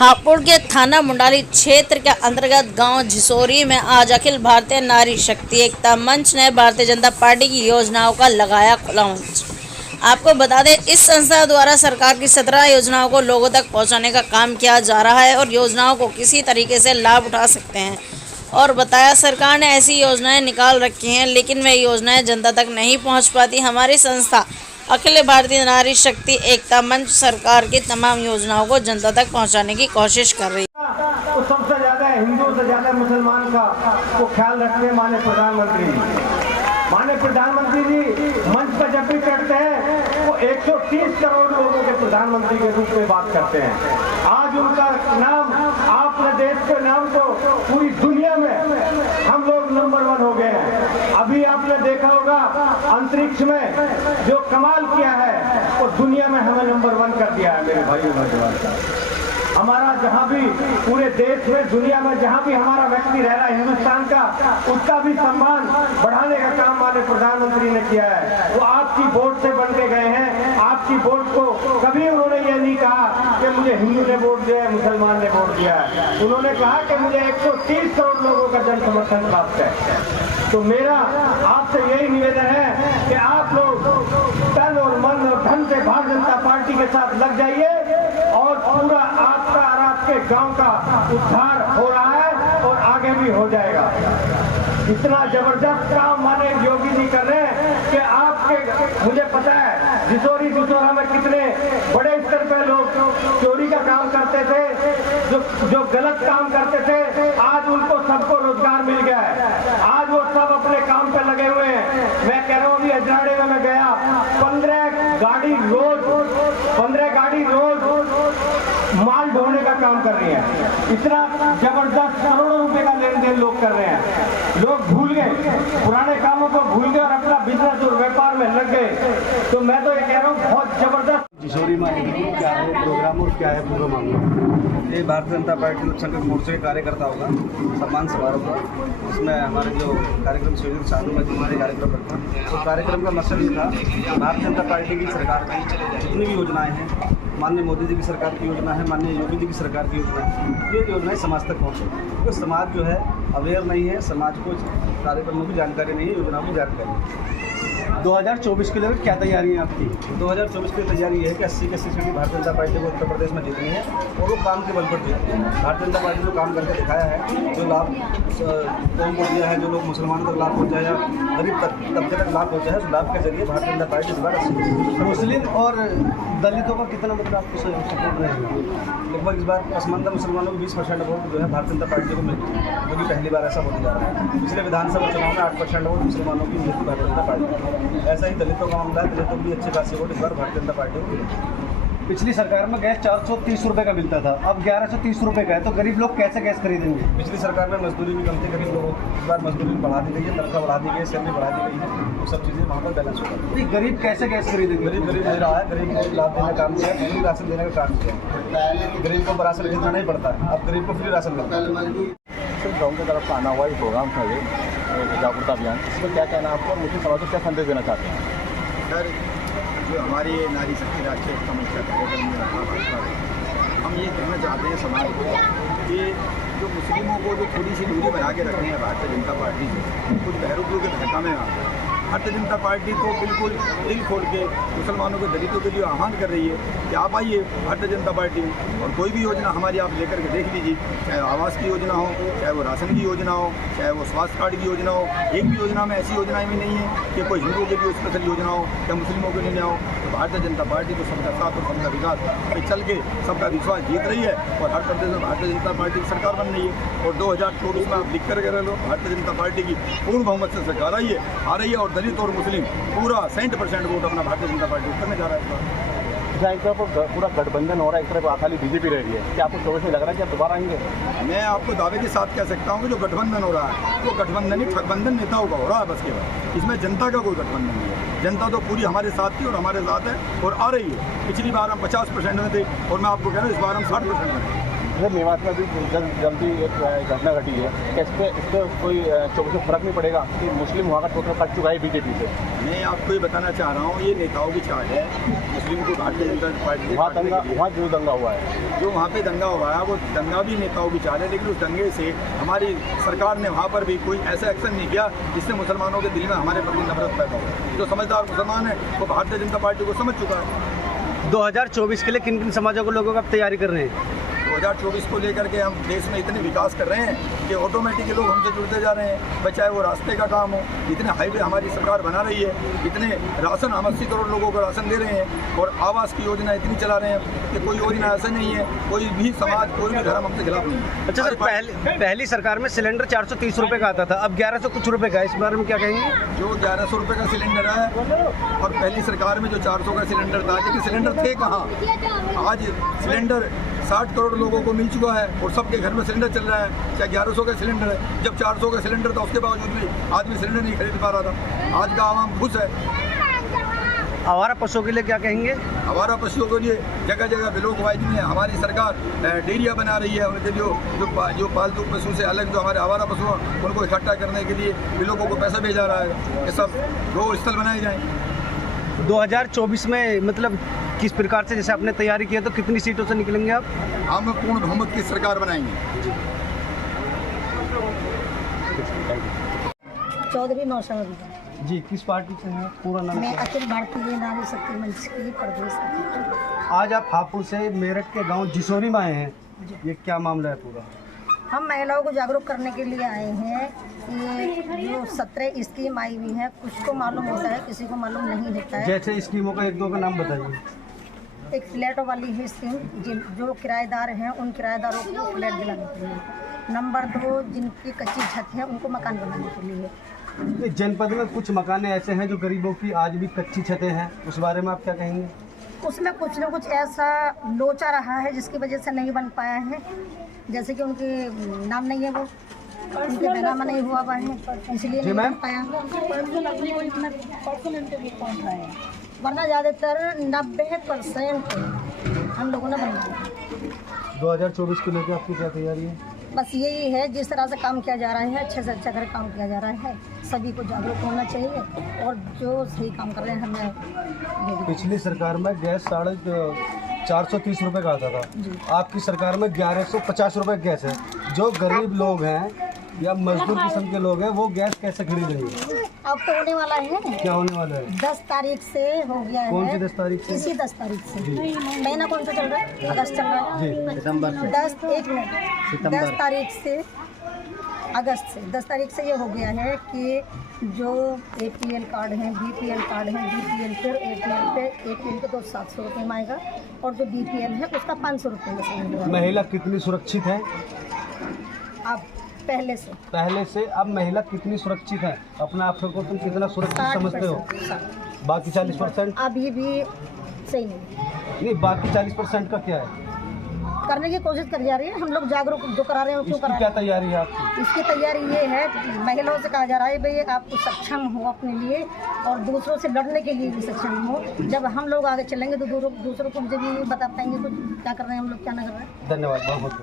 हापुड़ के थाना मुंडाली क्षेत्र के अंतर्गत गांव झिसोरी में आज अखिल भारतीय नारी शक्ति एकता मंच ने भारतीय जनता पार्टी की योजनाओं का लगाया खुला मंच। आपको बता दें, इस संस्था द्वारा सरकार की 17 योजनाओं को लोगों तक पहुंचाने का काम किया जा रहा है और योजनाओं को किसी तरीके से लाभ उठा सकते हैं। और बताया, सरकार ने ऐसी योजनाएं निकाल रखी हैं, लेकिन वे योजनाएं जनता तक नहीं पहुंच पाती। हमारी संस्था अखिल भारतीय नारी शक्ति एकता मंच सरकार की तमाम योजनाओं को जनता तक पहुंचाने की कोशिश कर रही है। तो सबसे ज्यादा हिंदू से ज्यादा मुसलमान का वो ख्याल रखते हैं माननीय प्रधानमंत्री जी। माननीय प्रधानमंत्री जी मंच पर जब भी चढ़ते हैं वो 130 करोड़ लोगों के प्रधानमंत्री के रूप में बात करते हैं। आज उनका नाम, आपने देश के नाम तो पूरी दुनिया में हम लोग नंबर 1 हो गए हैं। अभी आपने देखा होगा अंतरिक्ष में जो कमाल किया है वो दुनिया में हमें नंबर 1 कर दिया है। मेरे भाइयों बहनों, हमारा जहां भी पूरे देश में दुनिया में जहां भी हमारा व्यक्ति रह रहा है हिंदुस्तान का, उसका भी सम्मान बढ़ाने का काम हमारे प्रधानमंत्री ने किया है। वो आपकी वोट से बन के गए हैं। आपकी वोट को कभी उन्होंने ये नहीं कहा कि मुझे हिंदू ने वोट दिया है, मुसलमान ने वोट दिया है। उन्होंने कहा कि मुझे 130 करोड़ लोगों का जन समर्थन प्राप्त है। तो मेरा आपसे यही निवेदन है कि आप लोग तन और मन और धन से भारतीय जनता पार्टी के साथ लग जाइए और पूरा आपका और आपके गांव का उद्धार हो रहा है और आगे भी हो जाएगा। इतना जबरदस्त काम माने योगी जी कर रहे हैं कि आपके, मुझे पता है झिसोरी दुसोरा में कितने बड़े स्तर पे लोग चोरी का काम करते थे, जो गलत काम करते थे, आज उनको सबको रोजगार मिल गया है। आज वो सब अपने काम पे लगे हुए हैं। मैं कह रहा हूँ अभी अजराड़े में मैं गया, 15 गाड़ी रोज माल ढोने का काम कर रही है। इतना जबरदस्त करोड़ों रुपए का लेन देन लोग कर रहे हैं। लोग भूल गए, पुराने कामों को भूल गए और अपना बिजनेस और व्यापार में लग गए। तो मैं तो ये कह रहा हूँ बहुत जबरदस्त। झिसोरी में क्या है प्रोग्राम और क्या है पूरा मामला? ये भारतीय जनता पार्टी लोकसंख्यक मोर्चे के कार्यकर्ताओं का सम्मान समारोह था। इसमें हमारे जो कार्यक्रम संयोजक साधु में हमारे कार्यक्रम करता, तो कार्यक्रम का मकसद ये था, भारतीय जनता पार्टी की सरकार की जितनी भी योजनाएं हैं, माननीय मोदी जी की सरकार की योजना है, माननीय योगी जी की सरकार की योजना है, ये योजनाएं समाज तक पहुँचे। क्योंकि समाज जो है अवेयर नहीं है, समाज को कार्यक्रमों की जानकारी नहीं है, योजनाओं की जानकारी। 2024 के लिए क्या तैयारी है आपकी? 2024 की तैयारी ये है कि 80 की 80 सीटें भारतीय जनता पार्टी को उत्तर प्रदेश में जीतनी है और वो काम के बल पर जीतनी है। भारतीय जनता पार्टी जो काम करके दिखाया है, जो लाभ लोगों को दिया है, जो लोग मुसलमानों तक लाभ पहुँचाया या गरीब तबके तक लाभ पहुँचाया है, उस लाभ के जरिए भारतीय जनता पार्टी इस बार 80। मुस्लिम और दलितों का कितना मतलब आपको सपोर्ट रहेगा? लगभग इस बार पसमानदा मुसलमानों को 20% वोट जो है भारतीय जनता पार्टी को मिली, जो कि पहली बार ऐसा होने जा रहा है। पिछले विधानसभा चुनाव में 8% वोट मुसलमानों की मिली थी भारतीय जनता पार्टी। ऐसा ही दलितों का मामला है, दलितों की अच्छी खासी वोट इस बार भारतीय जनता पार्टी को मिली। पिछली सरकार में गैस 430 रुपये का मिलता था, अब 1130 रुपये का है, तो गरीब लोग कैसे गैस खरीदेंगे? पिछली सरकार में मजदूरी भी कम थी गरीब लोगों को, इस बार मजदूरी बढ़ा दी गई है, तनख्वाह बढ़ा दी गई है, सैलरी बढ़ा दी गई है, वो सब चीज़ें वहाँ पर बैलेंस होगा। गरीब कैसे गैस खरीदेंगे? गरीब दे रहा है, गरीब को लाभ देने का काम किया, फ्री राशन देने का काम किया। गरीब को राशन खरीदना नहीं पड़ता है, अब गरीब को फ्री राशन मिलता है। गाँव की तरफ आना हुआ ये प्रोग्राम था, ये जागरूकता अभियान, इसमें क्या कहना है आपको, मुझे समाज को क्या संदेश देना चाहते हैं? सर, जो हमारी ये नारी शक्ति राष्ट्रीय समस्या कार्यक्रम में रखा भाजपा ने, हम ये कहना चाहते हैं समाज को कि जो मुस्लिमों को जो थोड़ी सी दूरी बना के रखनी है भारतीय जनता पार्टी से, कुछ बहरूपियों के धक्का में आ भारतीय जनता पार्टी को बिल्कुल दिल खोल के मुसलमानों के दलितों के लिए आह्वान कर रही है कि आप आइए भारतीय जनता पार्टी में और कोई भी योजना हमारी आप लेकर के देख लीजिए, चाहे आवास की योजना हो, चाहे वो राशन की योजना हो, चाहे वो स्वास्थ्य कार्ड की योजना हो। एक भी योजना में ऐसी योजनाएं भी नहीं है कि कोई हिंदुओं के लिए स्पेशल योजना हो या मुस्लिमों के लिए ना हो। तो भारतीय जनता पार्टी तो सबका साथ और सबका विकास पे चल के सबका विश्वास जीत रही है और हर प्रदेश में भारतीय जनता पार्टी की सरकार बन रही है। और 2024 में आप लिख कर रह लो, भारतीय जनता पार्टी की पूर्ण बहुमत से सरकार आ रही है और दलित और मुस्लिम पूरा 60% वोट अपना भारतीय जनता पार्टी करने जा रहा है। एक तरफ पूरा गठबंधन हो रहा है, एक तरफ खाली बीजेपी रह रही है, क्या आपको 24 में लग रहा है कि आप दोबारा आएंगे? मैं आपको दावे के साथ कह सकता हूँ कि जो गठबंधन हो रहा है वो गठबंधन ही ठगबंधन नेताओं का हो रहा है बस केवल। इसमें जनता का कोई गठबंधन नहीं है। जनता तो पूरी हमारे साथ थी और हमारे साथ है और आ रही है। पिछली बार हम 50% में थे और मैं आपको कह रहा हूँ इस बार हम 60% में। जैसे मेवात में भी जल्दी एक घटना घटी है, क्या इस पर कोई चौबीस में फर्क नहीं पड़ेगा कि मुस्लिम वहाँ का टोटल कट चुका है बीजेपी से? मैं आपको ये बताना चाह रहा हूँ, ये नेताओं की चाल है। मुस्लिम को भारतीय जनता पार्टी वहाँ जो दंगा हुआ है, जो वहाँ पे दंगा हुआ है वो दंगा भी नेताओं की चाल है, लेकिन उस दंगे से हमारी सरकार ने वहाँ पर भी कोई ऐसा एक्शन नहीं किया जिससे मुसलमानों के दिल में हमारे प्रति नफरत पैदा हो। जो समझदार मुसलमान है वो भारतीय जनता पार्टी को समझ चुका है। 2024 के लिए किन किन समाजों को लोगों का तैयारी कर रहे हैं? 2024 को लेकर के हम देश में इतने विकास कर रहे हैं कि ऑटोमेटिक लोग हमसे जुड़ते जा रहे हैं, चाहे वो रास्ते का काम हो, इतने हाईवे हमारी सरकार बना रही है, इतने राशन हम 80 करोड़ लोगों को राशन दे रहे हैं, और आवास की योजना इतनी चला रहे हैं कि कोई योजना ऐसा नहीं है, कोई भी समाज कोई भी धर्म हमसे खिलाफ नहीं है। अच्छा सर, पहली सरकार में सिलेंडर 430 रुपये का आता था, अब 1100 कुछ रुपये का, इस बारे में क्या कहेंगे? जो 1100 रुपये का सिलेंडर है और पहली सरकार में जो 400 का सिलेंडर था, लेकिन सिलेंडर थे कहाँ? आज सिलेंडर 60 करोड़ लोगों को मिल चुका है और सबके घर में सिलेंडर चल रहा है। चाहे 1100 का सिलेंडर है, जब 400 का सिलेंडर था उसके बावजूद भी आदमी सिलेंडर नहीं खरीद पा रहा था। आज का आवाम खुश है। आवारा पशुओं के लिए क्या कहेंगे? आवारा पशुओं के लिए जगह जगह विलोप में हमारी सरकार डेयरिया बना रही है, उनके जो पालतू पशु से अलग जो हमारे आवारा पशु हैं उनको इकट्ठा करने के लिए लोगों को पैसा भेजा रहा है। ये सब गौ स्थल बनाए जाएँ। 2024 में मतलब किस प्रकार से, जैसे आपने तैयारी की है, तो कितनी सीटों से निकलेंगे आप? हम पूर्ण बहुमत की सरकार बनाएंगे। चौधरी नौशा जी, किस पार्टी से हैं? पूरा नाम मैं क्या है? अखिल भारतीय नारी शक्ति मंच की प्रदेश अध्यक्ष। आज आप हापुड़ से मेरठ के गांव जिसोरी में आए हैं, ये क्या मामला है पूरा? हम महिलाओं को जागरूक करने के लिए आए हैं कि जो 17 स्कीम आई हुई है, कुछ को मालूम होता है, किसी को मालूम नहीं होता है। जैसे स्कीमों का एक दो का नाम बताइए। एक फ्लैटों वाली है स्कीम, जो किराएदार हैं उन किराएदारों को फ्लैट दिलाने के लिए। नंबर 2, जिनकी कच्ची छत है उनको मकान बनाने के लिए। जनपद में कुछ मकान ऐसे हैं जो गरीबों की आज भी कच्ची छतें हैं, उस बारे में आप क्या कहेंगे? उसमें कुछ न कुछ ऐसा लोचा रहा है जिसकी वजह से नहीं बन पाया है, जैसे कि उनके नाम नहीं है, वो उनके बेनामा नहीं हुआ है, इसलिए नहीं बन पाया। वरना ज़्यादातर 90% हम लोगों ने बनाया। 2024 को लेकर आपकी क्या तैयारी है? बस यही है, जिस तरह से काम किया जा रहा है, अच्छे से अच्छा कर काम किया जा रहा है, सभी को जागरूक होना चाहिए और जो सही काम कर रहे हैं हमें। पिछली सरकार में गैस 430 रुपये का आता था, आपकी सरकार में 1150 रुपये गैस है। जो गरीब लोग हैं या मजदूर किस्म के लोग हैं वो गैस कैसे खरीदेंगे? अब तो होने वाला है। क्या होने वाला है? 10 तारीख से हो गया है। कौन सी 10 तारीख से? इसी 10 तारीख से। महीना कौन सा चल रहा है? अगस्त चल रहा है जी, सितंबर से। 10 तारीख से, अगस्त से 10 तारीख से ये हो गया है कि जो APL कार्ड हैं, BPL कार्ड हैं, BPL फिर APL पे APL के तो 700 रुपये में आएगा और जो BPL है उसका 500 रुपये में आएगा। महिला कितनी सुरक्षित है अब पहले से अब महिला कितनी सुरक्षित है? अपने आप को तुम कितना सुरक्षित समझते हो? बाकी 40% अभी भी सही नहीं, बाकी 40% का क्या है? करने की कोशिश करी जा रही है। हम लोग जागरूक जो करा रहे हैं क्यों करा रहे क्या हैं? तैयारी है आपकी? इसकी तैयारी ये है, महिलाओं से कहा जा रहा है भाई आप सक्षम हो अपने लिए और दूसरों से लड़ने के लिए भी सक्षम हो। जब हम लोग आगे चलेंगे तो दूसरों को मुझे भी बता पाएंगे कुछ क्या कर रहे हैं हम लोग, क्या ना कर रहे हैं। धन्यवाद बहुत।